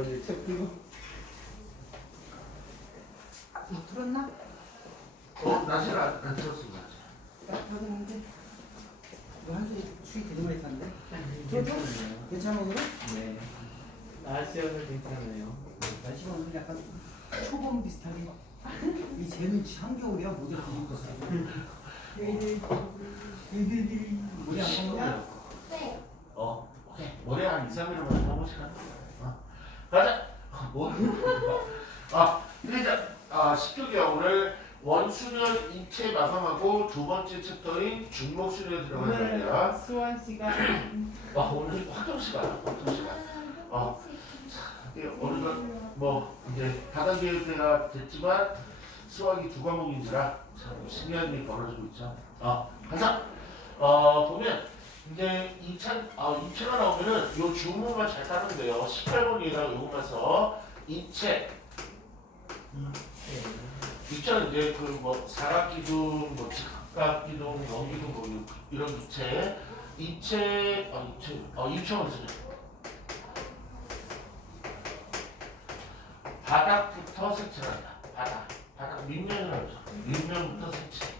이제 책 풀고. 들었나? 낮에는 안 들었습니다. 딱 들었는데 한소리 추위 되게 많이 탔는데 괜찮아요. 괜찮아 오늘은? 네. 날씨 오늘 괜찮아요. 날씨가 오늘 약간 초봄 비슷하게 이 쟤는 한겨울이야 모자 뒤집고 머리 안 감냐? 네. 머리 한 2, 3일만 해보시나? 가자! 이제 10쪽이야. 오늘 원순열 인체 마감하고 두 번째 챕터인 중목순열에 들어갈 거야. 수원 시간. 오늘 확정 시간. 우리가 뭐 이제 바닥의 때가 됐지만 수학이 두 과목인지라 참 신기한 일이 벌어지고 있죠. 가자. 보면 이제 2차가 나오면은 요 주문만 잘 따르면 돼요. 18번에다가 요거면서 인체. 입자는 이제 그 뭐 사각기둥, 뭐 직각기둥, 원기둥 뭐 이런 입체. 입체만 쓰죠. 바닥부터 색칠한다. 바닥 밑면을 하죠. 밑면부터 색칠.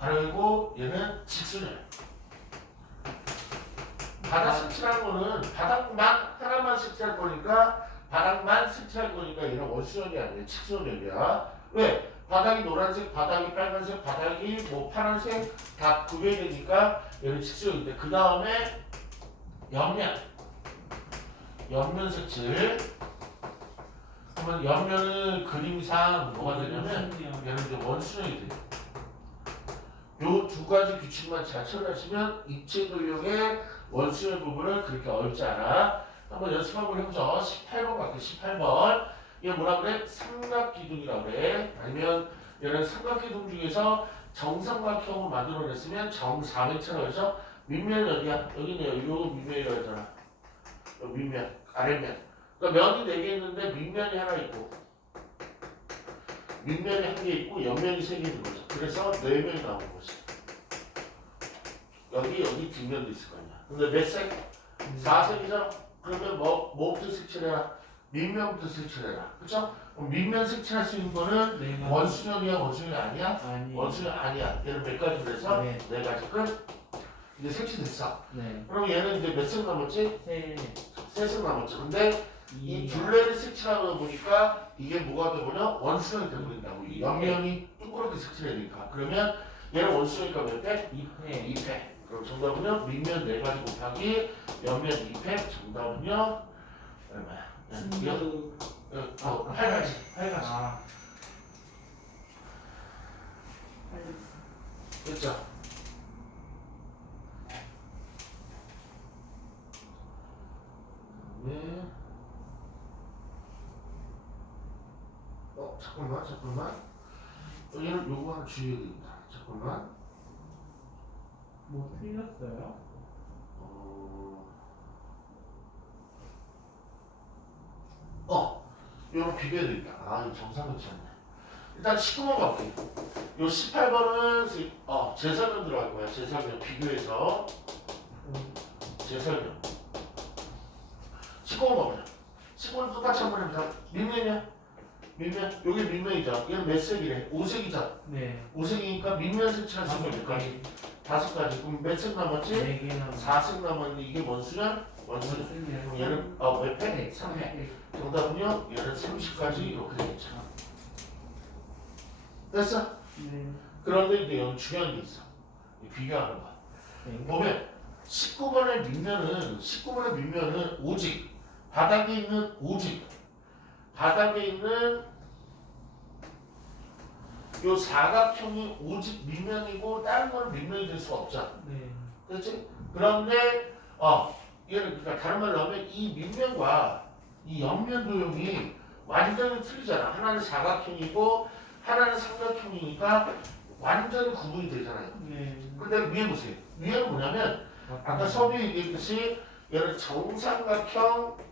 그리고 얘는 직순열. 바닥 색칠하는 거는 바닥만 하나만 색칠할 거니까 바닥만 색칠할 거니까 얘는 원순열이 아니라 직순열이야. 왜? 바닥이 노란색, 바닥이 빨간색, 바닥이 뭐 파란색 다 구별되니까 얘는 직선인데 그 다음에 옆면 색칠. 그러면 옆면은 그림상 뭐가 되냐면 얘는 이제 원순열이 돼요. 요 두 가지 규칙만 잘 처리하시면 입체 도형의 원순열 부분은 그렇게 어렵지 않아. 한번 연습 한번 해보죠. 18번 갈게요. 18번. 이게 뭐라 그래? 삼각기둥이라고 그래. 아니면 얘는 삼각기둥 중에서 정삼각형을 만들어냈으면 정사면체라고 해서 밑면 어디야? 여기네요. 요 밑면이라고 했잖아. 요 밑면, 아랫면. 그러니까 면이 4개 있는데 밑면이 하나 있고 밑면이 1개 있고 옆면이 3개 있는 거죠. 그래서 4면이 나오는 거지. 여기 뒷면도 있을 거 아니야. 근데 몇 색? 4색이죠? 그러면 뭐부터 색칠해라? 밑면부터 색칠해라. 그쵸? 그럼 밑면 색칠할 수 있는 거는 원순열이야, 원순열이 아니야? 원순열 아니야. 얘는 몇 가지 그래서 네. 4가지 끝. 이제 색칠됐어. 네. 그럼 얘는 이제 몇 색 남았지? 세. 3색 남았지. 근데 이 둘레를 색칠하다 보니까 이게 뭐가 되버려? 원순열이 되버린다고. 이 옆면이 둥그렇게 색칠해야 되니까. 그러면 얘는 원순열이니까 몇 회? 2회. 2회. 그럼 정답은요? 밑면 4가지 곱하기 옆면 2회. 정답은요? 얼마야? 16. 8가지. 8가지. 됐죠? 네. 잠깐만. 얘는 요거 하나 주의해야 됩니다. 잠깐만. 뭐 틀렸어요? 요거 비교해야 되겠다. 이거 정상적이지 않네. 일단 19번 갈게요. 요 18번은 재설명 들어갈 거야. 재설명 비교해서. 재설명. 19번 가보자. 19번 똑같이 한번 해보자. 밑면이야. 밑면. 요게 밑면이죠. 얘는 몇 색이래? 5색이죠. 네. 5색이니까 밑면 색칠할 수 있는 몇 가지? 5가지. 그럼 몇 색 남았지? 4개 남았어요. 4색 남았는데 이게 원수냐? 원수냐? 그럼 얘는 몇 회? 3회. 정답은요? 얘는 30까지 이렇게 되겠죠. 됐어? 네. 그런데 이제 여기 중요한 게 있어. 비교하는 거야. 네. 보면 19번의 밑면은 오직 바닥에 있는 요 사각형이 오직 밑면이고 다른 거는 밑면이 될 수가 없잖아. 네. 그렇지? 그런데 얘는 그러니까 다른 말로 하면 이 밑면과 이 옆면 도형이 완전히 틀리잖아. 하나는 사각형이고 하나는 삼각형이니까 완전히 구분이 되잖아요. 네. 근데 위에 보세요. 위에는 뭐냐면 아까 처음에 얘기했듯이 얘는 정삼각형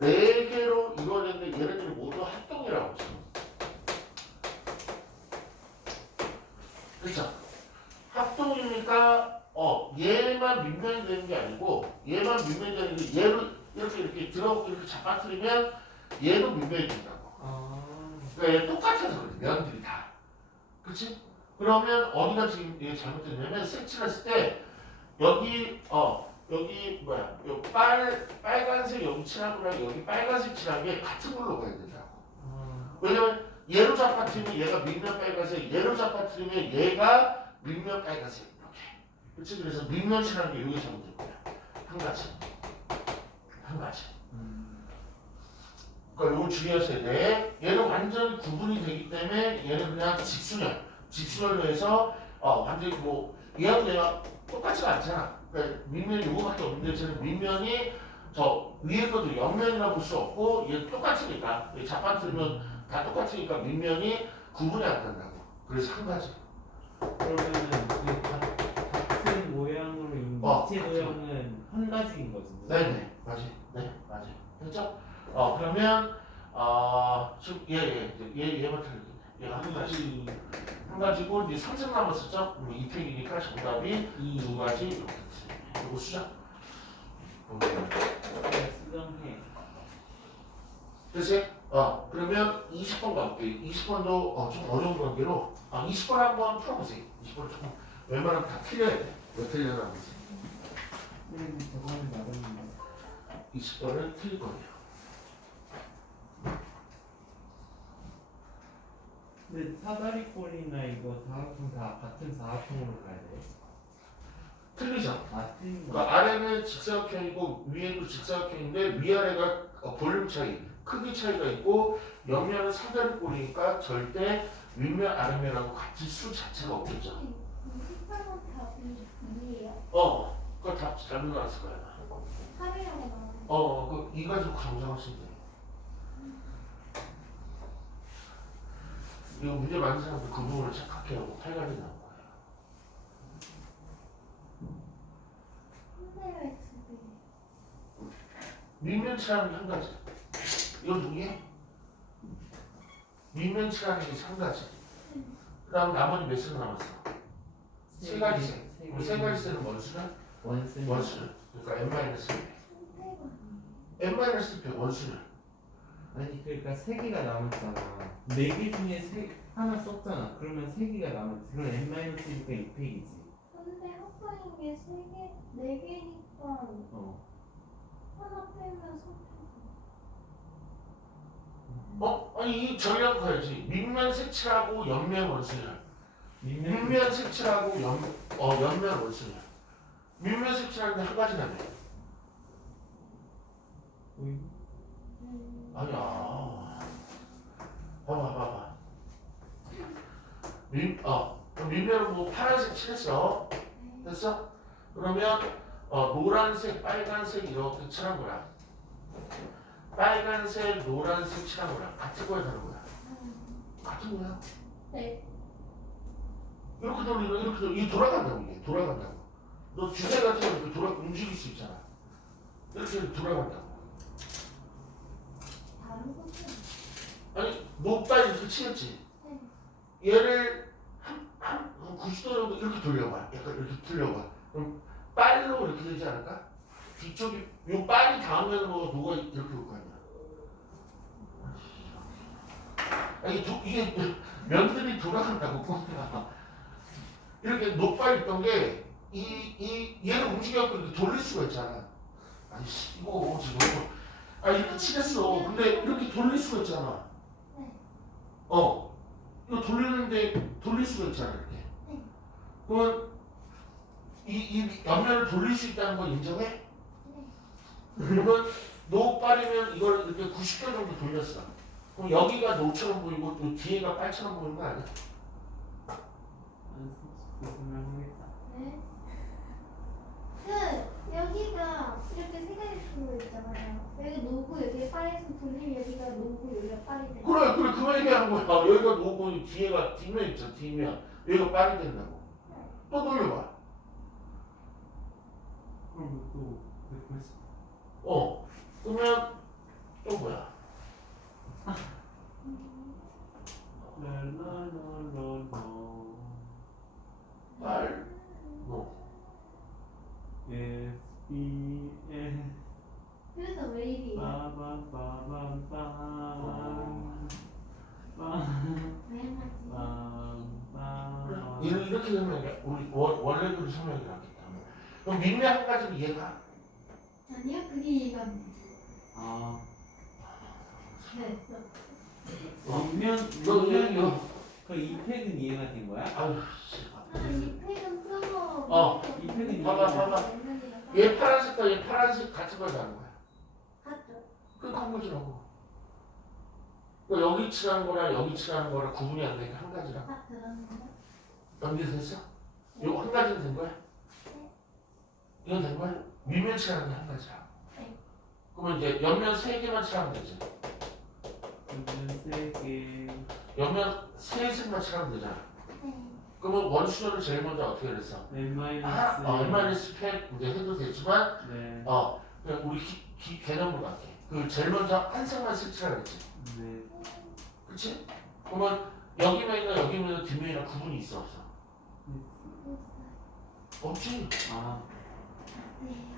4개로 이루어졌는데 얘네들이 모두 합동이라고 했어. 얘를 이렇게 들어오고 이렇게 잡아뜨리면 얘도 민면해진다고. 아. 그러니까 얘 똑같아서 그래. 면들이 다. 그치? 그러면 어디가 지금 이게 잘못됐냐면 색칠했을 때 여기 뭐야 요 빨간색 여기 칠하고랑 여기 빨간색 칠한 게 같은 걸로 가야 된다고. 왜냐면 얘로 잡아뜨리면 얘가 밑면 빨간색, 얘로 잡아뜨리면 얘가 밑면 빨간색 이렇게. 그치? 그래서 밑면 칠하는 게 여기 잘못된 거야. 한 가지. 그러니까 이거 주의하셔야 돼. 얘는 완전 구분이 되기 때문에 얘는 그냥 직순열로 해서 완전히 뭐 얘하고 얘가 똑같지가 않잖아. 그러니까 밑면이 요거밖에 없는데 저는 밑면이 저 위에 것도 옆면이라고 볼 수 없고 얘 똑같으니까 얘 잡아뜨리면 다 똑같으니까 밑면이 구분이 안 된다고. 그래서 한 가지. 그러면은 이 같은 모양으로 있는 입체 도형은 한 가지인 거지. 네네 맞아. 네 맞아. 됐죠? 그러면 지금 얘만 틀릴게. 얘가 한 가지. 한 가지고 이제 3점 남았었죠? 이 팩이니까 정답이 이 두 가지 이렇게 됐어요. 이거 수정. 수정해. 됐어요? 그러면 20번 가볼게요. 20번도 좀 어려운 관계로 20번 한번 풀어보세요. 20번 조금 웬만하면 다 틀려야 돼. 왜 틀려나 보세요. 저거는 맞았는데. 20번은 틀릴 거예요. 근데 사다리꼴이나 이거 사각형 다 같은 사각형으로 가야 돼. 틀리죠? 틀린 거. 그러니까 아래는 직사각형이고 위에도 직사각형인데 위아래가 볼륨 차이, 크기 차이가 있고 옆면은 사다리꼴이니까 절대 윗면 아래면하고 같은 수 자체가 없겠죠. 28번 답이 2예요? 그거 다 잘못 나왔을 거야. 8이라고 나와요. 이 가지고 강조하시면 돼요. 이거 문제 많은 사람들 그 부분을 착각해요. 8가지 나온 거예요. 혼자요 XB. 밑면치라는 게 한 가지. 이건 누구야? 밑면치라는 게 한 가지. 그 다음 나머지 몇 색 남았어? 세 가지 색. 우리 세 가지 색은 뭔 수는? 원슨. 원수는. 그러니까 n-1. n-1표 원수는. 아니 그러니까 세 개가 남았잖아. 네 개 중에 하나 썼잖아. 그러면 세 개가 남았지. 그럼 n-1이니까 2팩이지. 근데 합성인 게 3개, 4개니까 하나 빼면 3팩. 아니 이 전략 가야지. 밑면 색칠하고 옆면 원수는. 밑면 색칠하고 옆면 원수는. 밑면 색칠하는데 한 가지 나네. 아니야. 봐봐. 밑면은 뭐 파란색 칠했어. 됐어? 그러면 노란색, 빨간색 이렇게 칠한 거야. 빨간색, 노란색 칠한 거야. 같은 거야, 다른 거야? 같은 거야. 네. 이렇게 돌리면 이렇게 이게 돌아간다고 이게 돌아간다고. 너 주제 같은 거 이렇게 움직일 수 있잖아. 이렇게 돌아간다고. 다른 것은? 아니 노빨 이렇게 치겠지. 얘를 한 90도 정도 이렇게 돌려봐. 약간 이렇게 돌려봐. 그럼 빨로 이렇게 되지 않을까? 뒤쪽이 요 빨이 닿으면 노가 이렇게 올 거 아니야. 이게 면들이 돌아간다고 꼼짝. 이렇게 노빨 있던 게 얘를 움직여갖고 이렇게 돌릴 수가 있잖아. 아이씨 이거 지금 이렇게 치겠어. 근데 이렇게 돌릴 수가 있잖아. 이거 돌리는데 돌릴 수가 있잖아 이렇게. 그러면 이 옆면을 돌릴 수 있다는 걸 인정해? 그러면 노빨이면 이걸 이렇게 90도 정도 돌렸어. 그럼 여기가 노처럼 보이고 또 뒤에가 빨처럼 보이는 거 아니야? 네. 여기가 이렇게 세 가지 식으로 있잖아요. 여기 노고 여기 빨에서 돌리면 여기가 노고 여기가 빨이 되는 그래 그만 얘기하는 거야. 여기가 노고 뒤에가 뒷면 있죠. 뒷면 여기가 빨이 된다고. 또 돌려봐. 그럼 또 180. 그러면 또 뭐야? S B N 그래서 왜 이리 빠밤빠밤빰 왜 하지? 빰빰 이렇게 설명해. 우리 원래대로 설명이 나겠다. 그럼 민매 한 가지는 이해가? 아니요 그게 이해가 안 돼. 아 너 민면 그 이팩은 이해가 된 거야? 아유 씨. 이 팩은 써서 어, 이 팩은 봐봐. 얘 파란색과 얘 파란색 같은 걸 다는 거야. 같죠? 그한 거지라고. 그러니까 여기 칠하는 거랑 여기 칠하는 거랑 구분이 안 되니까 한 가지라. 들었는데 연결됐어? 이거 한 가지는 된 거야? 이건 된 거야? 밑면 칠하는 게 한 가지야. 네. 그러면 이제 옆면 3개만 칠하면 되지. 민면 3개 옆면 3색만 칠하면 되잖아. 네. 그러면 원수열을 제일 먼저 어떻게 그랬어? n-1 얼마리스 팩 이제 해도 되지만 네. 그냥 우리 개념으로 갈게. 그 제일 먼저 한 색만 색칠하라 그랬지. 네. 그치? 그러면 여기면이나 여기면이나 뒷면이랑 구분이 있어 없어? 없지. 아 네.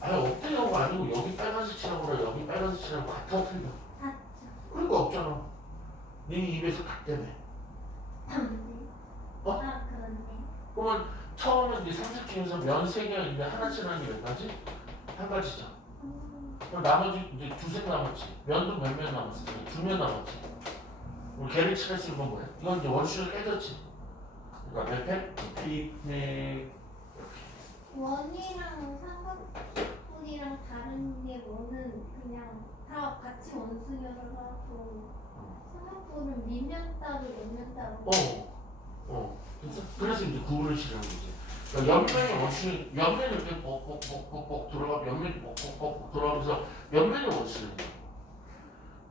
아니 없대요가 아니고 여기 빨간색 칠한 거랑 여기 빨간색 칠한 거 같아 틀려. 같죠? 그런 거 없잖아. 네 입에서 갓대며. 어? 아 그렇네. 그러면 처음에 이제 삼색 중에서 면 3개가 있는데 하나 칠하는 게 몇 가지? 한 가지죠. 그럼 나머지 이제 2색 남았지. 면도 몇 면 남았어? 2면 남았지. 그럼 걔를 칠할 수 있는 건 뭐야? 이건 이제 원수를 깨졌지. 그러니까 몇 팩? 이팩 원이랑 삼각뿔이랑 다른 게 원은 그냥 다 같이 원수열을 하고 삼각뿔은 밑면 따로 옆면 따로. 그래서 이제 구분을 치는 거지. 그러니까 옆면이 원수는 옆면이 이렇게 뻑뻑뻑뻑 돌아가 옆면이 뻑뻑뻑 돌아가면서 옆면이 원수는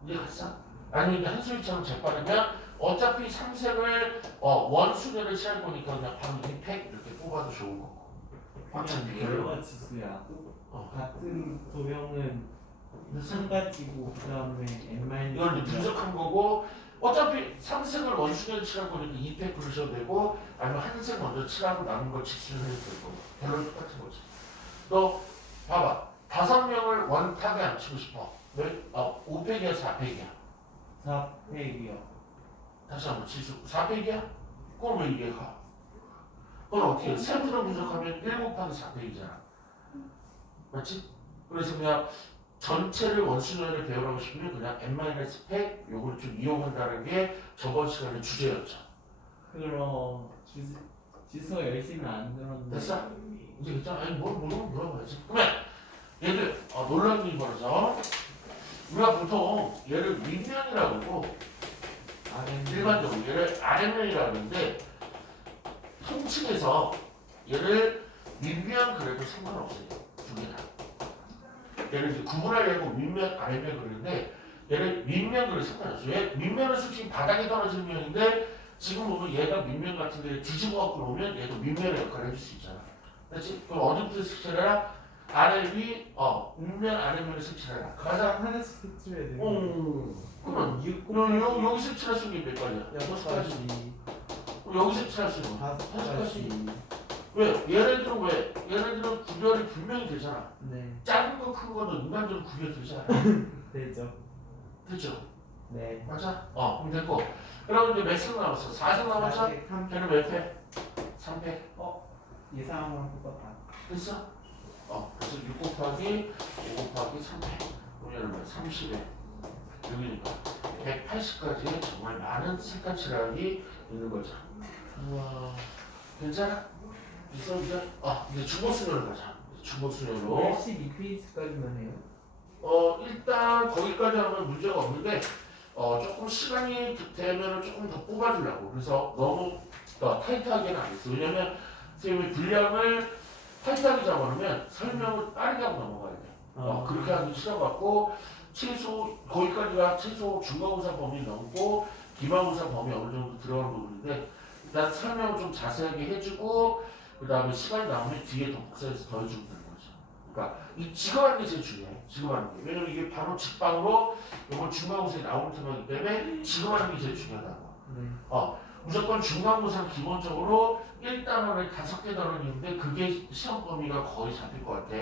이제 갔어? 아니면 이제 한수리처럼 재빠르면 어차피 삼색을 원수대를 칠할 거니까 그냥 바로 이팩 이렇게 뽑아도 좋은 거고. 그냥 여러 지수야. 같은 도형은 한 가지고 그 다음에 n-1 이걸 이제 분석한 거고 어차피 삼색을 원수대를 칠할 거니까 이팩 그러셔도 되고 아니면 한색 먼저 칠하고 남은 거 직수를 해도 되고 결론 똑같은 거지. 너 봐봐. 5명을 원탁에 앉히고 싶어. 왜? 5팩이야 4팩이야? 4팩이요. 다시 한번 지수 4팩이야? 그럼 왜 이게 가? 그건 어떻게 해? 세부로 분석하면 1 곱하기 4팩이잖아. 맞지? 그래서 그냥 전체를 원수열을 배우라고 싶으면 그냥 n-팩 요걸 좀 이용한다는 게 저번 시간의 주제였죠. 그럼 지수가 열심히 안 들었는데. 됐어? 이제 괜찮아? 아니 뭘 물어봐야지. 그러면 얘들 놀라운 일이 벌어져. 우리가 보통 얘를 윗면이라고 하고 일반적으로 얘를 아랫면이라고 하는데 통칭해서 얘를 윗면 그래도 상관없어요. 두 개 다. 얘를 이제 구분하려고 윗면, 아랫면 그러는데 얘를 윗면 그래도 상관없어요. 얘 윗면은 솔직히 바닥에 떨어지는 면인데 지금 보면 얘가 윗면 같은데 뒤집어 갖고 놓으면 얘도 윗면의 역할을 해줄 수 있잖아. 그렇지? 그럼 어디부터 색칠해라? 아래 위, 윗면, 아랫면을 색칠해라. 가장 하나씩 색칠해야 돼요. 그러면 여기 색칠할 수 있는 게 몇 가지야? 6가지. 여기 색칠할 수 있는 거 5가지. 왜? 얘네들은 왜? 얘네들은 구별이 분명히 되잖아. 네. 작은 거 큰 거는 인간적으로 구별되잖아. 되죠. 됐죠? 네. 맞아? 그럼 됐고. 그럼 이제 몇 색 남았어? 4색 남았어? 3팩. 걔는 몇 팩? 3팩. 예상한 거랑 똑같다. 됐어? 그래서 6 곱하기 5 곱하기 3팩. 그러면 뭐 30에. 여기니까 180까지의 정말 많은 색깔 칠하기 있는 거죠. 우와. 괜찮아? 있어 이제? 이제 중보수녀로 가자. 중보수녀로. 왜 12페이지까지만 해요? 일단 거기까지 하면 문제가 없는데 조금 시간이 되면 조금 더 뽑아주려고. 그래서 너무 타이트하게는 안 했어. 왜냐면 선생님이 분량을 타이트하게 잡아놓으면 설명을 빠르게 하고 넘어가야 돼. 그렇게 하기 싫어갖고 최소 거기까지가 최소 중간고사 범위 넘고 기말고사 범위 어느 정도 들어가는 부분인데 일단 설명을 좀 자세하게 해주고 그 다음에 시간이 남으면 뒤에 더 복사해서 더 해주면 되는 거죠. 그러니까 이 지급하는 게 제일 중요해. 지급하는 게. 왜냐면 이게 바로 직방으로 이건 중간고사에 나오는 테마이기 때문에 지급하는 게 제일 중요하다고. 네. 무조건 중간고사는 기본적으로 1단원에 5개 단원이 있는데 그게 시험 범위가 거의 잡힐 것 같아.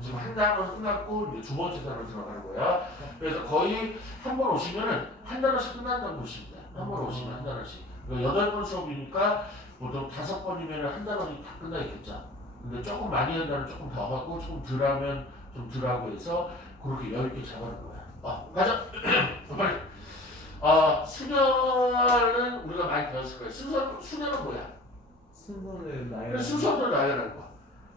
지금 한 단원 끝났고 이제 두 번째 단원 들어가는 거야. 그래서 거의 한 번 오시면은 한 단원씩 끝난다고 보시면 돼. 한 번 오시면 한 단원씩. 8번 수업이니까 보통 5번이면 한 단원이 다 끝나겠죠. 근데 조금 많이 한다면 조금 더 하고 조금 덜 하면 좀 덜 하고 해서 그렇게 여유있게 잡아는 거야. 가자. 빨리. 수녀는 우리가 많이 배웠을 거야. 수녀는 뭐야? 순서는 나열. 순서대로 나열하는 거야.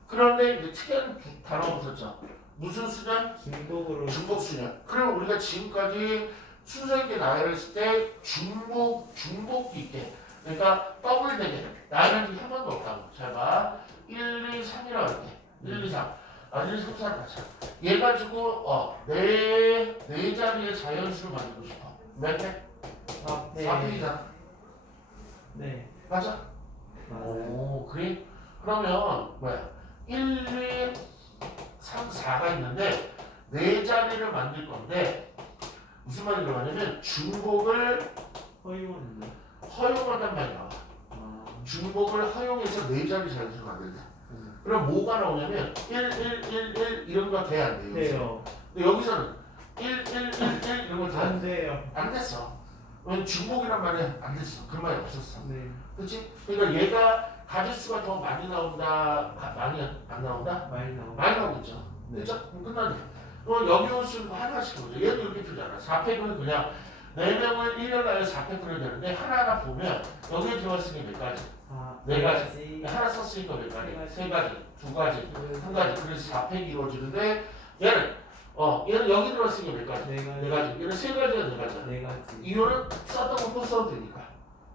그런데 이제 특이한 단어가 붙었죠. 무슨 수녀? 중복으로. 중복 수녀. 그럼 우리가 지금까지 순서 있게 나열했을 때 중복이 있게. 그러니까 더블 되게 나열한 적이 한 번도 없다고. 잘 봐. 1, 2, 3이라고 할게. 1, 2, 3. 1, 2, 3, 4 맞아. 얘 가지고 네 자리의 자연수를 만들고 싶어. 몇 회? 4회이잖아. 네. 맞아? 맞아요. 오, 그래? 그러면 뭐야? 1, 2, 3, 4가 있는데 네 자리를 만들 건데 무슨 말이 들어가냐면 중복을 허용하는데. 허용하단 말이 나와. 중복을 허용해서 네 자리 자연수를 만들자. 그럼 뭐가 나오냐면 1, 1, 1, 1 이런 거 돼야 안 돼요? 돼요. 근데 여기서는 1, 1, 1, 1 이런 거 돼야 안 돼요. 안 됐어. 왜냐면 중복이란 말이 안 됐어. 그런 말이 없었어. 네. 그렇지? 그러니까 얘가 가짓수가 더 많이 나온다, 많이 안 나온다? 많이 나오고. 많이 나오겠죠. 네. 그렇죠? 그럼 끝나네. 그럼 여기 올 수는 하나씩 보죠. 얘도 이렇게 표잖아. 4팩은 그냥 4명을 1년 안에 4팩 그려야 되는데 하나하나 보면 여기에 들어갔으니 몇 가지? 네 가지. 하나 썼으니까 몇 가지? 세 가지, 두 가지, 한 가지. 그래서 4팩이 이루어지는데 얘는 여기 들어갔으니까 몇 가지? 네 가지. 얘는 세 가지야, 네 가지야. 네 가지. 이거는 썼던 거 또 써도 되니까.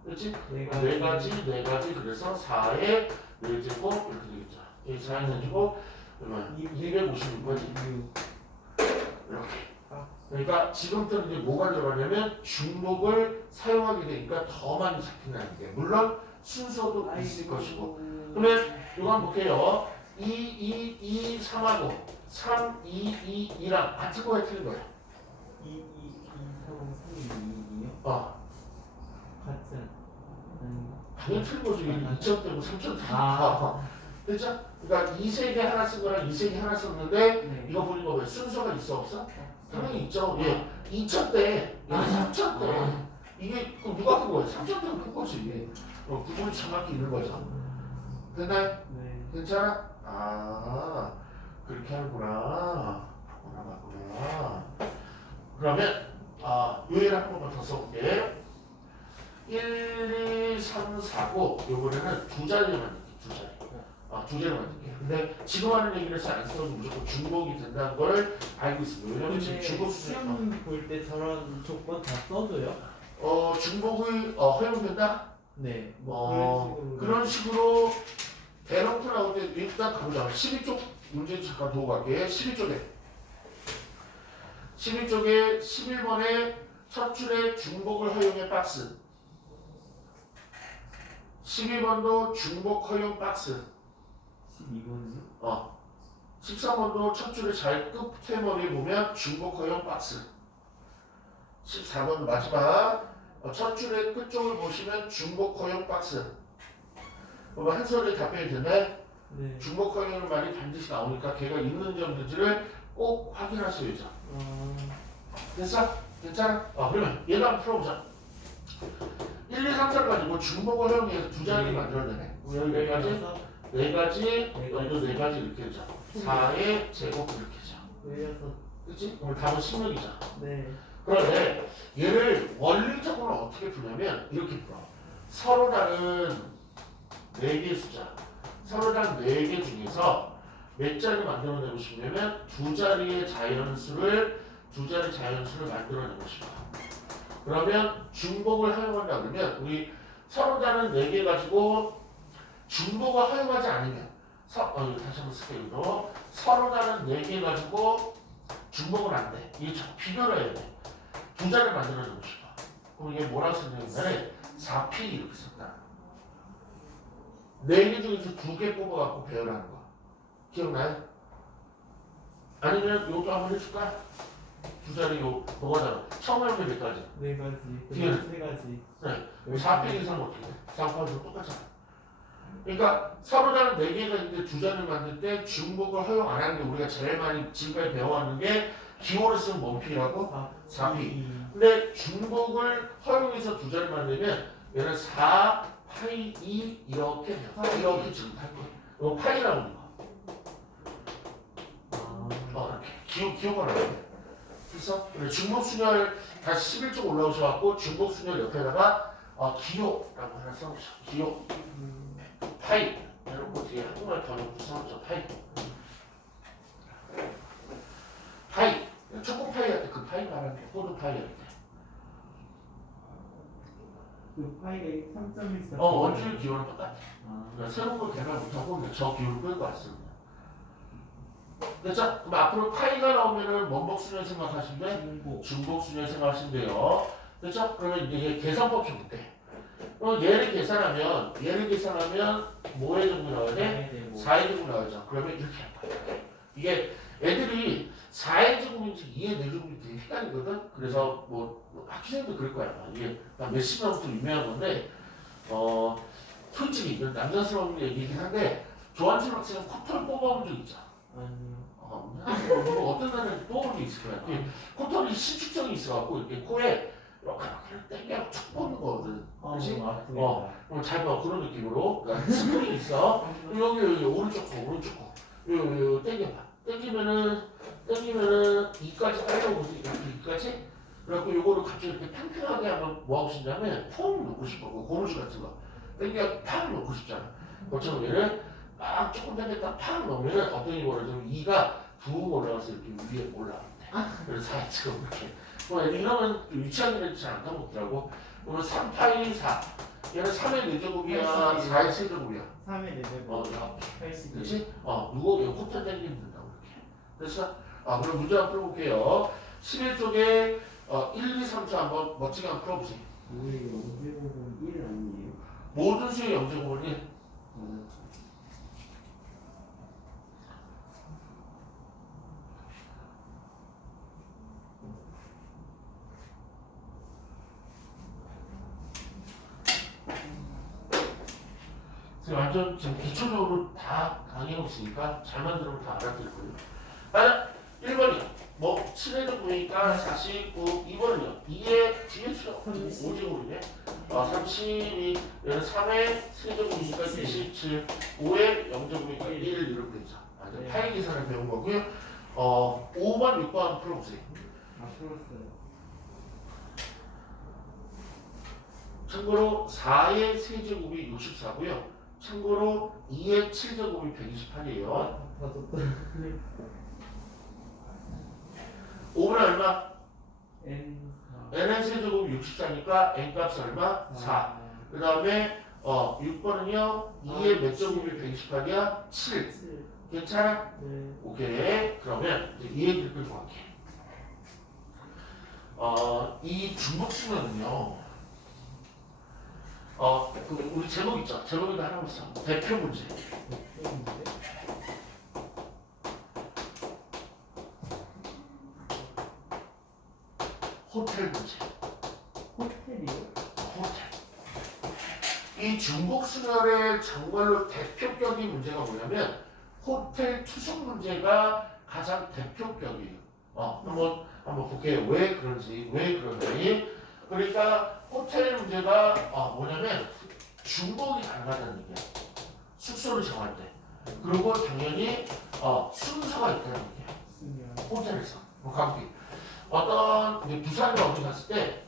그렇지? 네 네 가지, 네 가지. 그래서 4에 4제곱 이렇게 되겠죠. 이 4에 4제곱 그러면 256거지. 이렇게. 그러니까 지금부터 이제 뭐가 들어가냐면 중복을 사용하게 되니까 더 많이 잡힌다는 게. 물론 순서도 있을 것이고. 그러면 이거 한번 볼게요. 2, 3하고 3, 2, 2랑 같은 거에 틀린 거야. 2, 3, 2, 2요? 같은. 당연히 틀린 거지. 2점대고 3점대고. 아. 그렇죠? 그러니까 2세개 하나 쓴 거랑 2세개 하나 썼는데 네. 이거 보니까 왜 순서가 있어 없어? 당연히 있죠. 예. 2천 대, 얘는 3천 대. 이게 그럼 누가 큰 거야? 3천 대가 큰 거지. 구분이 정확히 있는 거죠. 됐나요? 네. 괜찮아? 그렇게 하는구나. 바꾸나. 그러면 요 예를 한 번만 더 써볼게. 1, 2, 3, 4고 요번에는 두 자리를 만들게. 두 자리. 두 자리 만들게. 근데 지금 하는 얘기를 해서 안 써도 무조건 중복이 된다는 걸 알고 있습니다. 왜냐면 지금 중복 시험 볼 때 저런 조건 다 써줘요? 중복이 허용된다? 네. 그런 식으로 대놓고 나올 때 일단 가보자. 12쪽 문제 잠깐 두고 갈게. 12쪽에 11번에 첫 줄에 중복을 허용의 박스. 12번도 중복 허용 박스. 12번이요? 13번도 첫 줄에 잘 끝에 머리 보면 중복 허용 박스. 14번 마지막 첫 줄의 끝쪽을 보시면 중복 허용 박스. 그럼 한 소리에 답변이 되네. 네. 중복 허용의 말이 반드시 나오니까 걔가 있는지 없는지를 꼭 확인하셔야죠. 됐어? 괜찮아? 그러면 얘도 한번 풀어보자. 1, 2, 3, 4까지 뭐 중복을 허용해서 두 자리를 만들어야 되네. 여기 네 가지, 네 가지, 여기도 네 가지 이렇게 하자. 4의 제곱 이렇게 하자. 왜여서? 그치? 그럼 답은 16이잖아. 네. 그런데 얘를 원리적으로 어떻게 푸냐면 이렇게 풀어. 서로 다른 4개의 숫자, 서로 다른 4개 중에서 몇 자리 만들어내고 싶냐면 두 자리 자연수를 만들어내고 싶어. 그러면 중복을 허용한다 그러면 우리 서로 다른 4개 가지고 중복을 허용하지 않으면 다시 한번 쓸게요. 서로 다른 4개 가지고 중복은 안 돼. 이게 자꾸 비교를 해야 돼. 두 자리를 만들어내고 싶어. 그럼 이게 뭐라고 썼냐면 4P 이렇게 썼다. 4개 중에서 2개 뽑아갖고 배열하는 거. 기억나요? 아니면 요것도 한번 해줄까? 두 자리 요거잖아. 처음 하면 몇 가지? 4가지. 뒤에는? 그다음 3가지. 네. 4페이지 이상 어떻게 돼? 4파도 똑같잖아. 그러니까 서로 다른 4개가 있는데 두 자리를 만들 때 중복을 허용 안 하는 게 우리가 제일 많이 지금까지 배워왔는 게 기호를 쓰면 뭔 P라고? 4P. 근데 중복을 허용해서 두 자리 만들면 얘는 4, 파이, 2 이렇게 돼요. 이렇게 지금 할 거예요. 이거 파이라고 하는 거. 이렇게. 기호가 나와요. 그래서 중복순열 다시 11쪽 올라오셔갖고 중복순열 옆에다가 기호라고 하나 써보죠. 기호. 파이. 해놓고 뒤에 한국말 더 넣고 써보죠. 파이. 파이. 초코파이 할 때 그 파이 말하는 게 포도파이 할 때. 그 파이가 3.14. 원줄 기호는 똑같아. 그러니까 새로운 걸 개발 못하고 그냥 저 기호를 끌고 왔습니다. 됐죠? 그럼 앞으로 파이가 나오면은 원복순열 생각하시면 돼? 중복순열 생각하시면 돼요. 됐죠? 그러면 이제 얘 계산법 좀 볼게. 얘를 계산하면 뭐의 제곱이 나와야 돼? 4의 제곱이 나오죠. 그러면 이렇게 할 거야. 이게 애들이 4의 제곱인지 2의 제곱인지 되게 헷갈리거든? 그래서 뭐 학생도 그럴 거야. 이게 몇십 년부터 유명한 건데 솔직히 이건 남자스러운 얘기긴 한데 조한철 학생은 코털 뽑아본 적 있죠? 아니요. 뭐 어떤 날은 뽑아본 게 있을 거야. 코털이 신축성이 있어갖고 이렇게 코에 이렇게 땡겨서 툭 뽑는 거거든. 그렇지? 잘 봐. 그런 느낌으로. 그러니까 스프링이 있어. 여기 오른쪽 코. 요 땡겨봐. 땡기면은 2까지 깔려오거든. 이렇게 2까지. 그래갖고 요거를 갑자기 이렇게 팽팽하게 하면 뭐 하고 싶냐면 폼 넣고 싶어. 고무줄 같은 거. 땡겨 팍 넣고 싶잖아. 그처럼 얘를 막 조금 당겼다 팍 넣으면 어떤 일이 벌어지면 2가 붕 올라가서 이렇게 위에 올라오는데. 그래서 4에 지금 이렇게. 이러면 유치한 애들이 잘 안 까먹더라고. 그러면 3파이 4. 얘는 3의 4제곱이야, 4의 3제곱이야. 3의 4제곱. 이렇게. 80. 그렇지? 누구 코털 땡기면 된다고 이렇게. 됐어? 그럼 문제 한번 풀어볼게요. 11쪽에 1, 2, 3초 한번 멋지게 한번 풀어보세요. 우리 5제곱은 1 아니에요? 모든 수의 0제곱은 1. 완전 지금 기초적으로 다 강의하고 있으니까 잘 만들면 다 알아들 거예요. 맞아. 1번이요. 뭐 7의 제곱이니까 49. 2번은요. 2의 뒤에 수요. 5제곱이네. 32. 얘는 3의 세제곱이니까 27. 5의 0제곱이니까 1 이렇게 되죠. 맞아. 네. 파이 계산을 배운 거고요. 5번, 6번 한번 풀어보세요. 풀었어요. 참고로 4의 세제곱이 64고요. 참고로 2의 7제곱이 128이에요. 5는 얼마? n의 세제곱이 64니까 n 값은 얼마? 4. 그 다음에 6번은요. 2의 몇 제곱이 128이야? 7. 괜찮아? 네. 오케이. 그러면 이제 이 얘기를 끌고 갈게. 이 중복수는요. 우리 제목 있죠? 제목에도 하나 있어. 대표 문제. 호텔 문제. 호텔이요? 호텔. 이 중복수열의 정말로 대표격인 문제가 뭐냐면 호텔 투숙 문제가 가장 대표격이에요. 한번 볼게요. 왜 그런지. 그러니까 호텔 문제가 뭐냐면 중복이 가능하다는 얘기야. 숙소를 정할 때. 그리고 당연히 순서가 있다는 얘기야. 호텔에서. 가보기. 어떤 이제 부산에 어디 갔을 때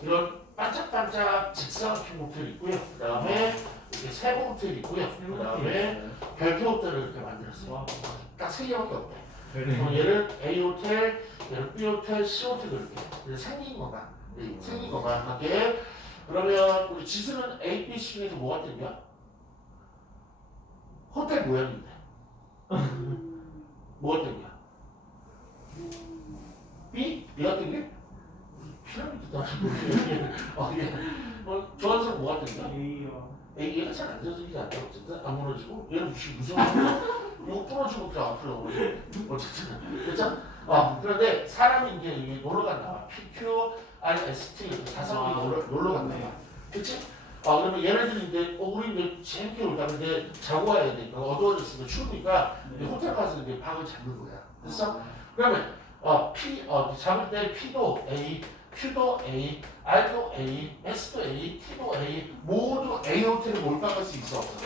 이런 반짝반짝 직사각형 호텔이 있고요. 그 다음에 이렇게 세부 호텔이 있고요. 그 다음에 별표 호텔을 이렇게 만들었어요. 딱 세 개밖에 없대. 그럼 얘를 A 호텔, 얘를 B 호텔, C 호텔 이렇게 생긴 것만 하게. 그러면 우리 지수는 A, B, C 중에서 뭐가 땡겨? 호텔 모양인데. 뭐가 땡겨? B? 얘가 땡겨? 피라미드도 아니고. 좋아하는 사람 뭐가 땡겨? A요. 얘가 잘 안 젖어지지 않나? 어쨌든 안 무너지고 얘는 무슨 이거 부러지고 또 앞으로 어쨌든 됐죠? 그런데 사람이 이제 여기 놀러 간다. PQ, RST 다섯 명이 놀러 간다. 그치? 그러면 얘네들이 이제 우리 이제 재밌게 놀다 근데 자고 와야 되니까 어두워졌으니까 추우니까 이제 호텔 가서 이제 방을 잡는 거야. 됐어? 그러면 잡을 때 P도 A, Q도 A, R도 A, S도 A, T도 A 모두 A 호텔에 몰빵할 수 있어 없어?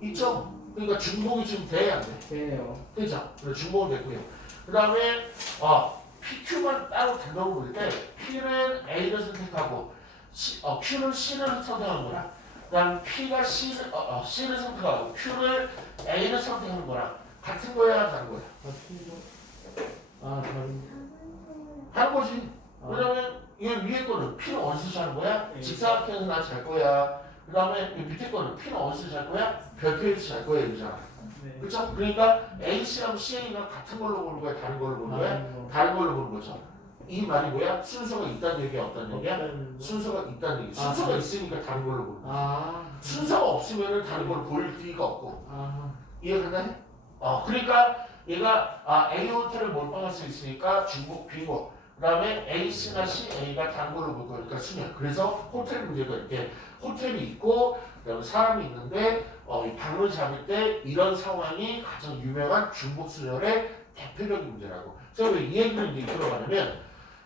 있죠? 그러니까 중복이 지금 돼야 안 돼? 돼요. 되죠? 그래서 중복은 됐고요. 그 다음에 PQ만 따로 단독으로 볼 때 P는 A를 선택하고 Q는 C를 선택하는 거랑 그 다음 P가 C를 선택하고 Q를 A를 선택하는 거랑 같은 거야 다른 거야? 다른. 다른 거지. 왜냐면 이 위에 거는 P는 어디서 잘 거야? 직사각형에서 난 잘 거야. 그 다음에 이 밑에 거는 P는 어디서 잘 거야? 별표에서 잘 거야 이러잖아. 그렇죠? 그러니까 AC랑 CA가 같은 걸로 보는 거야? 다른 걸로 보는 거야? 다른 걸로 보는 거죠. 이 말이 뭐야? 순서가 있다는 얘기야? 없다는 얘기야? 순서가 있다는 얘기. 순서가 있으니까 다른 걸로 보는 거야. 순서가 없으면 다른 걸로 볼 리가 없고. 이해가 가나요? 그러니까 얘가 A 호텔을 몰빵할 수 있으니까 중복 빙고. 그 다음에 AC나 CA가 다른 걸로 볼 거니까 수냐. 그래서 호텔 문제가 이렇게 호텔이 있고 그다음에 사람이 있는데 이 방을 잡을 때 이런 상황이 가장 유명한 중복 수열의 대표적인 문제라고. 그래서 왜 이 얘기를 이제 들어가냐면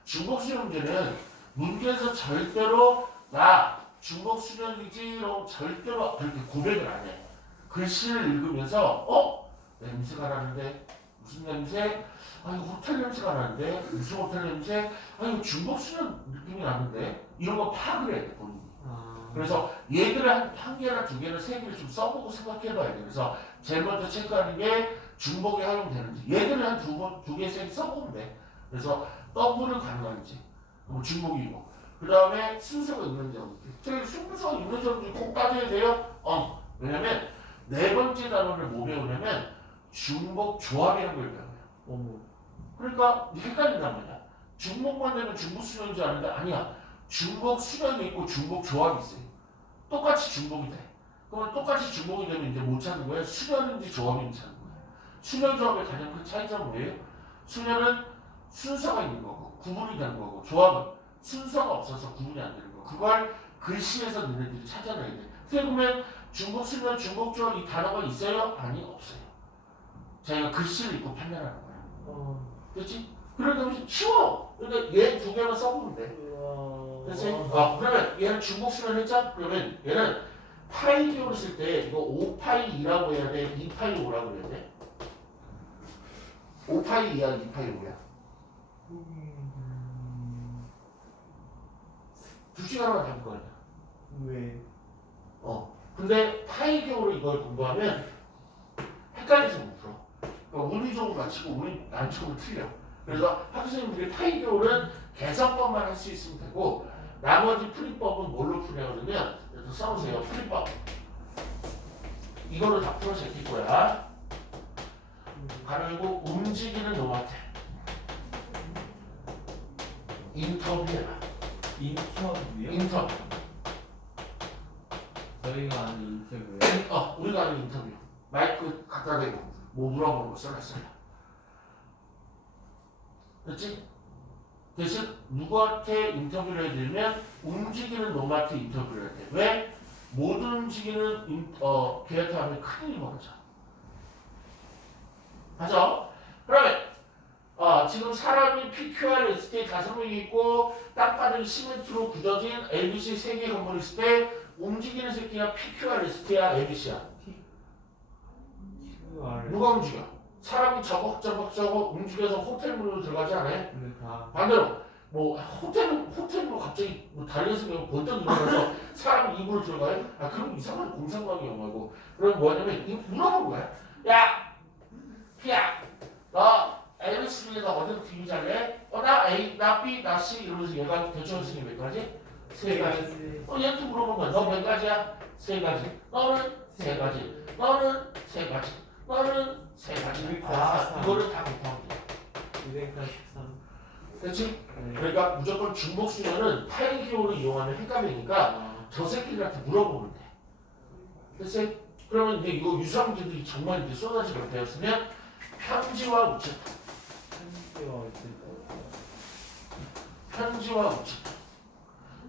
중복 수열 문제는 문제에서 절대로 나 중복 수열이지로 절대로 그렇게 고백을 안 해. 글씨를 읽으면서 냄새가 나는데 무슨 냄새? 이거 호텔 냄새가 나는데 무슨 호텔 냄새? 이거 중복 수열 느낌이 나는데 이런 거 파악을 해야 돼 본인이. 그래서 얘들을 한 개나 두 개나 세 개를 좀 써보고 생각해봐야 돼. 그래서 제일 먼저 체크하는 게 중복이 활용되는지. 얘들을 한 두 개, 세 개 써보면 돼. 그래서 더블을 가능한지. 뭐 중복이고. 그 다음에 순서가 있는지 없는지. 저희 순서가 있는지 없는지 꼭 따져야 돼요. 왜냐면 네 번째 단원을 뭐 배우냐면 중복 조합이라는 걸 배워요. 그러니까 헷갈린단 말이야. 중복만 되면 중복 수련인 줄 아는데 아니야. 중복 수련이 있고 중복 조합이 있어요. 똑같이 중복이 돼. 그러면 똑같이 중복이 되면 이제 못 찾는 거예요. 수련인지 조합인지 찾는 거예요. 수련 조합의 가장 큰 차이점은 뭐예요? 수련은 순서가 있는 거고 구분이 되는 거고 조합은 순서가 없어서 구분이 안 되는 거. 그걸 글씨에서 너네들이 찾아내야 돼. 어떻게 보면 중복 수련, 중복 조합 이 단어가 있어요? 아니 없어요. 자기가 글씨를 읽고 판단하는 거야. 그렇지? 그러다 보면 쉬워. 그러니까 얘 두 개만 써보면 돼. 그렇지? 그러면 얘는 중복 수련 했죠? 그러면 얘는 파이 기호를 쓸 때 이거 5파이 2라고 해야 돼? 2파이 5라고 해야 돼? 5파이 2야 2파이 5야? 둘 중에 하나만 잡을 거 아니야. 왜? 근데 파이 기호로 이걸 공부하면 헷갈리지 못 풀어. 그러니까 운이 좋은 거 맞추고 운이 안 좋은 거 틀려. 그래서 학생님들이 파이 기호는 계산법만 할 수 있으면 되고 나머지 풀이법은 뭘로 풀냐 그러면 써보세요. 풀이법 이거를 다 풀어 제낄 거야. 그리고 움직이는 놈한테 인터뷰해봐. 인터뷰요? 인터뷰. 저희가 아는 인터뷰요? 우리가 하는 인터뷰. 마이크 갖다 대고 뭐 물어보는 거 써놨어요. 그렇지? 대신 누구한테 인터뷰를 해드리면 움직이는 놈한테 인터뷰를 해야 돼. 왜? 못 움직이는 걔한테 하면 큰일이 벌어져. 맞아? 그러면 지금 사람이 PQR ST 5명이 있고 땅바닥이 시멘트로 굳어진 ABC 3개 건물이 있을 때 움직이는 새끼가 PQR ST야 ABC야? 누가 움직여? 사람이 저벅저벅 움직여서 호텔 문으로 들어가지 않아요? 반대로 뭐 호텔로 갑자기 뭐 달려서 번쩍 일어나서 사람 입으로 들어가요? 그럼 이상한 공상과학이 영화고. 그럼 뭐냐면 물어본 거야. 야, 피야, 너 ABC 중에서 어디서 TV 잘래? 나 A, 나 B, 나 C 이러면서 얘가 대처했으니 몇 가지? 3가지. 얘한테 물어본 거야. 너 몇 가지야? 3가지. 너는 3가지. 너는 3가지. 너는 3가지. 이거를 다 곱하면 돼. 243. 그렇지? 그러니까 무조건 중복 수련은 파일 기호를 이용하면 헷갈리니까 저 새끼들한테 물어보면 돼. 됐어요? 그러면 이제 이거 유사 문제들이 정말 이제 쏟아지게 되었으면 평지와 우체통. 편지와 우체통.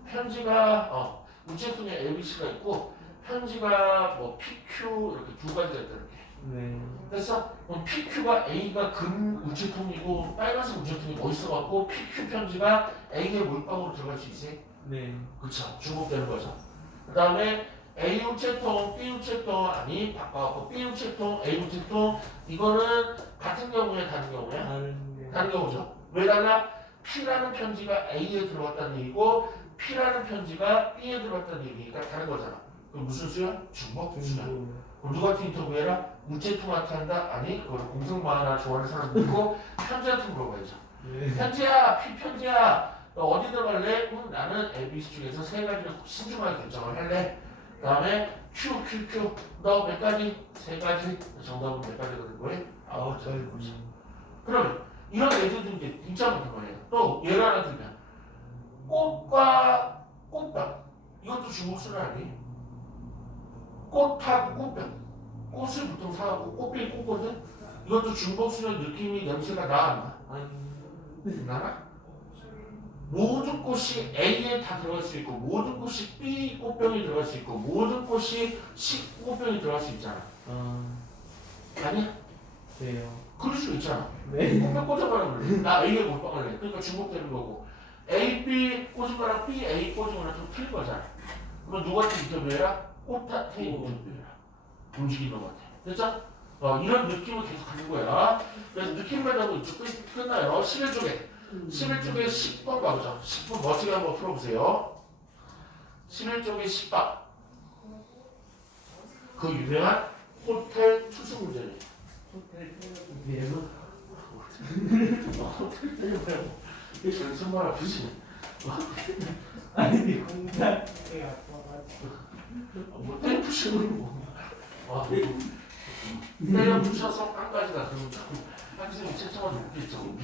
편지가 우체통에 ABC가 있고 편지가 뭐 PQ 이렇게 두 가지가 있다 이렇게. 네. 그래서 PQ가 A가 금 우체통이고 빨간색 우체통이 멋있어갖고 PQ 편지가 A의 몰빵으로 들어갈 수 있어요. 네. 그쵸. 중복되는 거죠. 그 다음에 A 우체통, B 우체통 아니 바꿔갖고 B 우체통, A 우체통 이거는 같은 경우에 다른 경우에 다른 경우죠. 왜 달라? P라는 편지가 A에 들어갔다는 얘기고 P라는 편지가 B에 들어갔다는 얘기니까 다른 거잖아. 그럼 무슨 수야? 중복 수야. 그럼 누구한테 인터뷰해라? 우체통한테 한다? 아니 그걸 공성만 하나 좋아하는 사람도 있고 편지한테 물어봐야죠. 네. 편지야, P 편지야. 너 어디 들어갈래? 나는 ABC 중에서 세 가지를 신중하게 결정을 할래. 그 다음에 Q. 너 몇 가지? 세 가지. 정답은 몇 가지가 된 거예요? 9가지. 그러면 이런 애들도 이제 진짜 많은 거예요. 또 예를 하나 들면 꽃과 꽃병. 이것도 중국수는 아니에요. 꽃하고 꽃병. 꽃을 보통 사갖고 꽃병이 꽃거든. 이것도 중복수는 느낌이 냄새가 나 안 나? 아니. 나나? 모든 꽃이 A에 다 들어갈 수 있고 모든 꽃이 B 꽃병이 들어갈 수 있고 모든 꽃이 C 꽃병이 들어갈 수 있잖아. 아니야? 네요. 그럴 수 있잖아. 네. 꽃병 꽂아봐라 그래. 나 A에 몰빵을 해. 그러니까 중복되는 거고 A, B 꽂은 거랑 B, A 꽂은 거랑 좀 틀린 거잖아. 그럼 누구한테 인터뷰해라? 꽃한테 인터뷰해라. 움직이는 것 같아. 됐죠? 이런 느낌을 계속 가는 거야. 그래서 느낌만 하고 이쪽 끝나요. 11쪽에 11쪽에 10번 봐보죠. 10번 멋지게 한번 풀어보세요. 11쪽에 10번. 그 유명한 호텔 투수 문제네. 호텔 비에로. 호텔 때문에 이게 정말 아프지. 아니 공사에 아파가지고. 뭐 땡푸시는 뭐. 때려 붙여서 깡까지 가. 그러면 학생이 채점하지 못겠죠.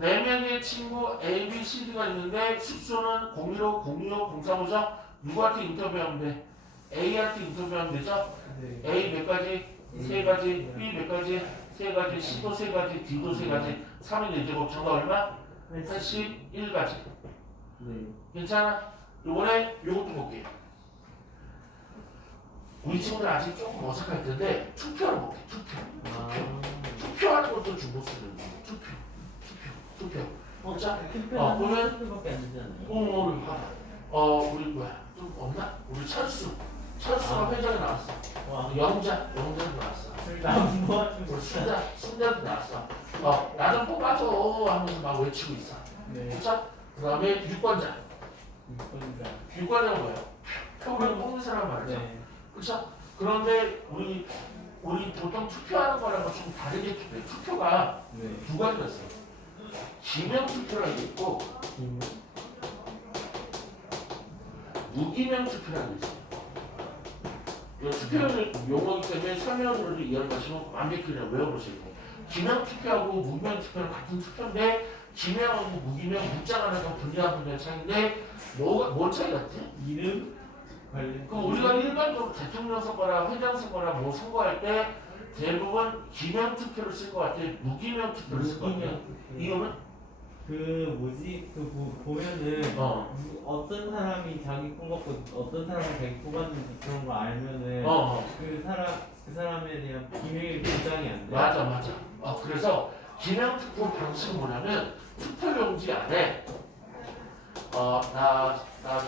네 명의 친구 A, B, C, D가 있는데 숙소는 015, 025, 035죠? 누구한테 인터뷰하면 돼? A한테 인터뷰하면 되죠? 네. A 몇 가지? 세 가지. B 몇 가지? 세 가지. C도 세 가지. D도 세 가지. 3인 1제곱 정답 얼마? 81가지. 네. 괜찮아? 요번에 요것도 볼게요. 우리 친구들 아직 조금 어색할 텐데 투표를 볼게. 투표하는 것도 중복수는 투표. 자, 보면 투표밖에 안 되잖아요. 오늘 봐봐. 우리 뭐야? 좀 없나? 우리 철수가 회장에 나왔어. 와. 영자도 나왔어. 나뭐 우리 순자도 나왔어. 나 좀 뽑아줘 하면서 막 외치고 있어. 네. 자, 그다음에 유권자. 유권자는 뭐예요? 표를 뽑는 사람 말이죠. 네. 그렇죠? 그런데 우리 보통 투표하는 거랑 좀 다르게 투표해. 투표가 네. 두 가지가 있어요. 기명 투표라는 게 있고 무기명 투표라는 게 있어요. 이 투표는 용어이기 때문에 설명으로 이해를 하시면 완벽히 그냥 외워보시면 돼요. 기명 투표하고 무기명 투표는 같은 투표인데 기명하고 무기명 문자 하나가 분리한 차이인데 뭔 차이 같아? 이름 관련. 그 우리가 일반적으로 대통령 선거나 회장 선거나 뭐 선거할 때 대부분 기명 투표를 쓸 것 같아. 무기명 투표를 쓸 것 같아. 이유는? 그 뭐지? 보면은 어떤 사람이 자기 뽑았고 어떤 사람이 자기 뽑았는지 그런 거 알면은 그 사람에 대한 비밀 보장이 안 돼. 맞아. 그래서 기명 투표 방식은 뭐냐면 투표용지 안에 나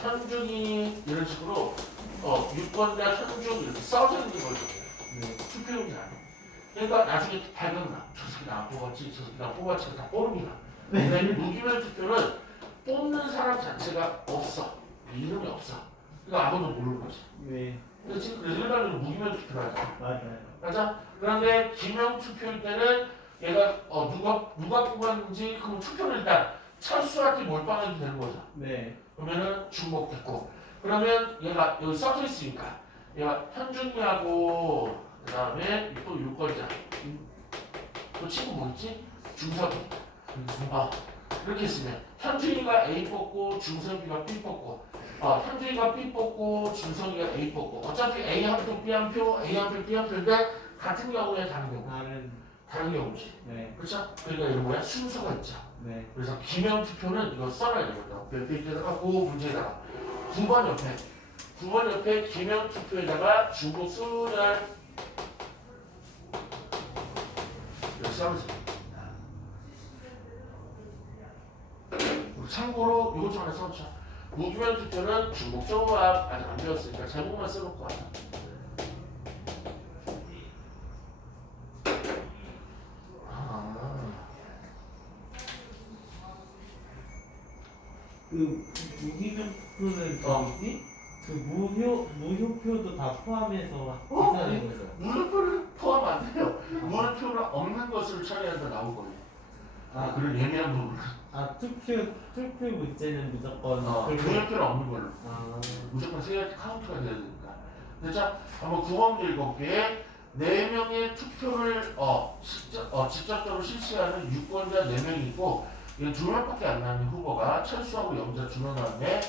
현준이 이런 식으로 유권자 현준 이렇게 써져 있는 걸 줘요. 네. 투표용지 안에. 그러니까 나중에 발견나. 저 새끼 나 뽑았지, 저 새끼 나 뽑았지 다 모릅니다. 근데 무기명 투표는 뽑는 사람 자체가 없어. 이름이 없어. 그러니까 아무도 모르는 거지. 네. 그래서 지금 일반적으로 무기명 투표를 하잖아. 맞아요. 그런데 기명 투표일 때는 얘가 누가 뽑았는지 그럼 투표를 일단 철수한테 몰빵해도 되는 거죠. 네. 그러면은 중복됐고 그러면 얘가 여기 써져 있으니까 얘가 현준이하고 그 다음에 또 유권자 또 친구 뭐 있지? 중섭이 이렇게 했으면 현준이가 A 뽑고 중섭이가 B 뽑고 현준이가 B 뽑고 중섭이가 A 뽑고 어차피 A 한 표, B 한 표, A 한 표, B 한 표인데 같은 경우에 다른 경우 다른 경우지. 네. 그렇죠? 그러니까 이런 뭐야? 순서가 있죠. 네. 그래서 기명 투표는 이거 써놔야 되거든요. 몇 페이지에다가 그 문제에다가 9번 옆에 기명 투표에다가 중복순열 이렇게 써보세요. 참고로 이것 좀 하나 써놓자. 무기명 투표는 중복조합 아직 안 배웠으니까 제목만 써놓고 하자. 그 무기명표는 뭐지? 그 무효표도 다 포함해서 계산하는 거죠. 물음표를 포함 안 돼요. 물음표는 없는 것을 처리한다 나온 거예요. 아, 그런 예민한 부분. 투표 문제는 무조건 물음표는 없는 걸로. 아, 무조건 세 가지 카운트가 돼야 되니까. 자, 한번 9번 문제 읽어볼게. 4명의 투표를 직접적으로 실시하는 유권자 4명이 있고 이건 2명밖에 안 남는 후보가 철수하고 영자 준호 나왔네.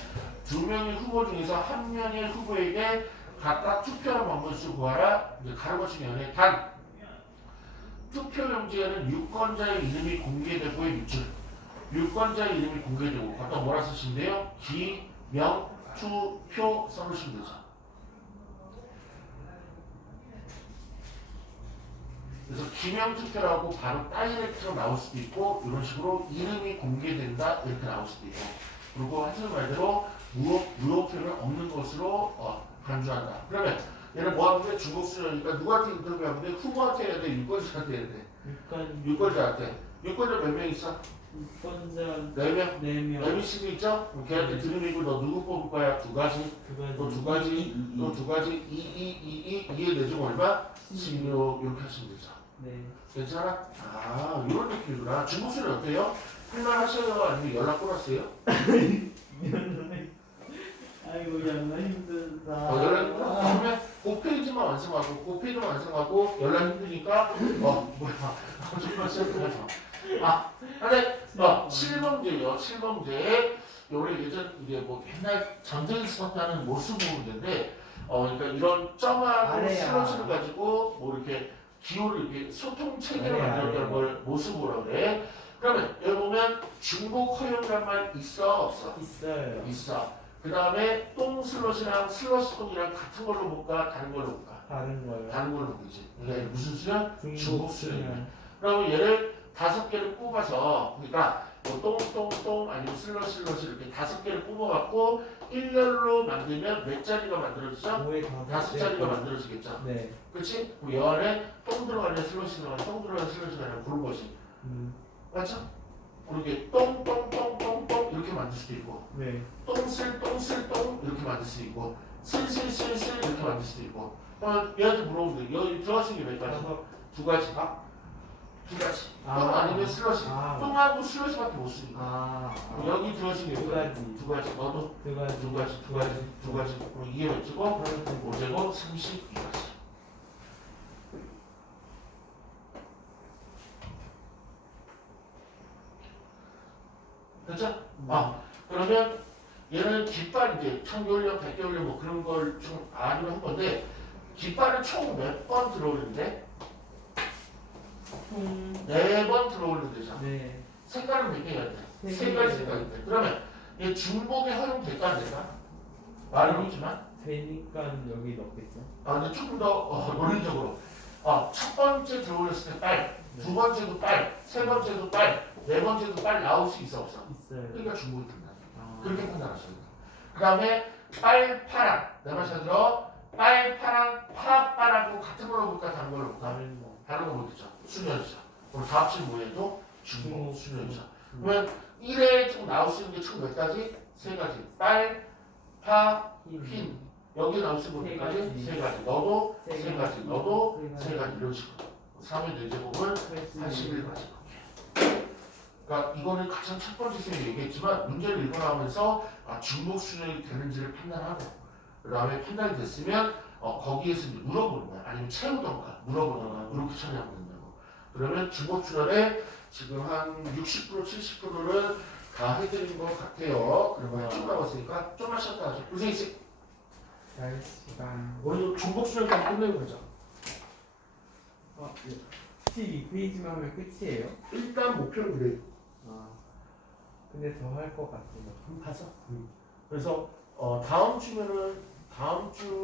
2명의 후보 중에서 1명의 후보에게 각각 투표한 방법을 구하라. 이제 가로 거친 연애 단 투표용지에는 유권자의 이름이 공개되고의 밑줄. 유권자의 이름이 공개되고 갖다 뭐라 쓰시는데요? 기, 명, 투, 표 써놓으시면 되죠. 그래서 기명 투표라고 바로 다이렉트로 나올 수도 있고 이런 식으로 이름이 공개된다 이렇게 나올 수도 있고 그리고 하시는 말대로 무효표는 없는 것으로 간주한다. 그러면 얘는 뭐 하면 돼? 중복수령이니까 누구한테 인터뷰하면 돼? 후보한테 해야 돼? 유권자한테 해야 돼? 유권자한테. 유권자 몇 명 있어? 유권자 4명? 4명. MBC도 있죠? 그럼 걔한테 들으미고 너 누구 뽑을 거야? 2가지. 또 2가지. 또 2가지. 2에 내주면 얼마? 16 이렇게 하시면 되죠. 네. 괜찮아? 아 이런 느낌이구나. 중국수는 어때요? 할만 하셔요? 아니면 연락 끊었어요? 아이고 연락 힘들다. 연락 그러면 그 페이지만 완성하고 그 페이지만 완성하고 연락 힘드니까 뭐야 정말 시작하죠. 근데 7번제요. 7번제 요래 예전 이게 뭐 옛날 전쟁에서 썼다는 모습 문제인데 그러니까 이런 점하고 슬러시를 가지고 뭐 이렇게 기호를 이렇게 소통 체계를 만들었다는 걸 모습으로 그래. 그러면 여기 보면 중복 허용값만 있어 없어? 있어요. 있어. 그 다음에 똥 슬러시랑 슬러시 똥이랑 같은 걸로 볼까 다른 걸로 볼까? 다른 거요. 다른 걸로 보지. 그러니까 무슨 수련? 중복 수련. 수련. 그러면 얘를 5개를 뽑아서 그러니까 뭐 똥똥똥 아니면 슬러시 이렇게 5개를 뽑아갖고 일렬로 만들면 몇 자리가 만들어지죠? 5자리가 만들어지겠죠. 네. 그렇지? 그럼 여 안에 똥 들어가냐 슬러시 들어가냐 똥 들어가냐 슬러시 들어가냐 그런 것이 맞죠? 이렇게 똥똥똥똥똥 이렇게 만들 수도 있고 네. 똥슬똥슬똥 이렇게 만들 수도 있고 슬슬슬슬 이렇게 만들 수도 있고 얘한테 물어보면 돼. 여기 들어가신 게 몇 가지? 2가지. 2가지. 똥 아니면 슬러시. 똥하고 슬러시밖에 못 쓰니까. 여기 들어가신 게 몇 가지? 2가지. 너도 2가지. 그럼 이게 몇 제곱? 5제곱 32가지. 그렇죠? 그러면 얘는 깃발 이제 1000개월령, 100개월령 뭐 그런 걸 좀 아니면 한 건데 깃발은 총 몇 번 들어오는데? 4번 들어오는 데죠. 네. 색깔은 몇 개가 돼? 3가지 색깔이 돼. 그러면 얘 중복에 허용될까 안 될까? 말은 없지만 되니까 여기 넣겠죠. 근데 조금 더 논리적으로 첫 번째 들어올렸을 때 빨, 두 번째도 빨, 세 번째도 빨, 네 번째도 빨 나올 수 있어 없어? 있어요. 그러니까 중복이 된다. 그렇게 판단하셔야 돼요. 그 다음에 빨, 파랑 내 말 잘 들어. 빨, 파랑, 파, 빨하고 같은 걸로 볼까 다른 걸로 볼까? 다른 거 보겠죠. 수면이죠. 그럼 다 합치면 뭐예요? 중복 수면이죠. 그러면 1회 좀 나올 수 있는 게 총 몇 가지? 3가지. 빨, 파, 흰. 여기 나올 수 있는 몇 가지? 3가지. 너도 3가지. 너도 3가지. 이런 식으로. 3의 4제곱은 81가지. 그러니까 이거는 가장 첫 번째 쌤이 얘기했지만 문제를 읽어나가면서 중복 수준이 되는지를 판단하고 그 다음에 판단이 됐으면 거기에서 이제 물어보는 거야. 아니면 채우던가 물어보던가 이렇게 처리하면 된다고. 그러면 중복 수련에 지금 한 60% 70%를 다 해드린 것 같아요. 그러면 쭉 나왔으니까 좀만 쉬었다 하죠. 고생했어요. 잘했습니다. 오늘 중복 수련까지 끝내고 가자. 예. 72페이지만 하면 끝이에요? 일단 목표는 그래요. 아 근데 더 할 것 같아요. 그럼 가자. 그래서 다음 주면은 다음 주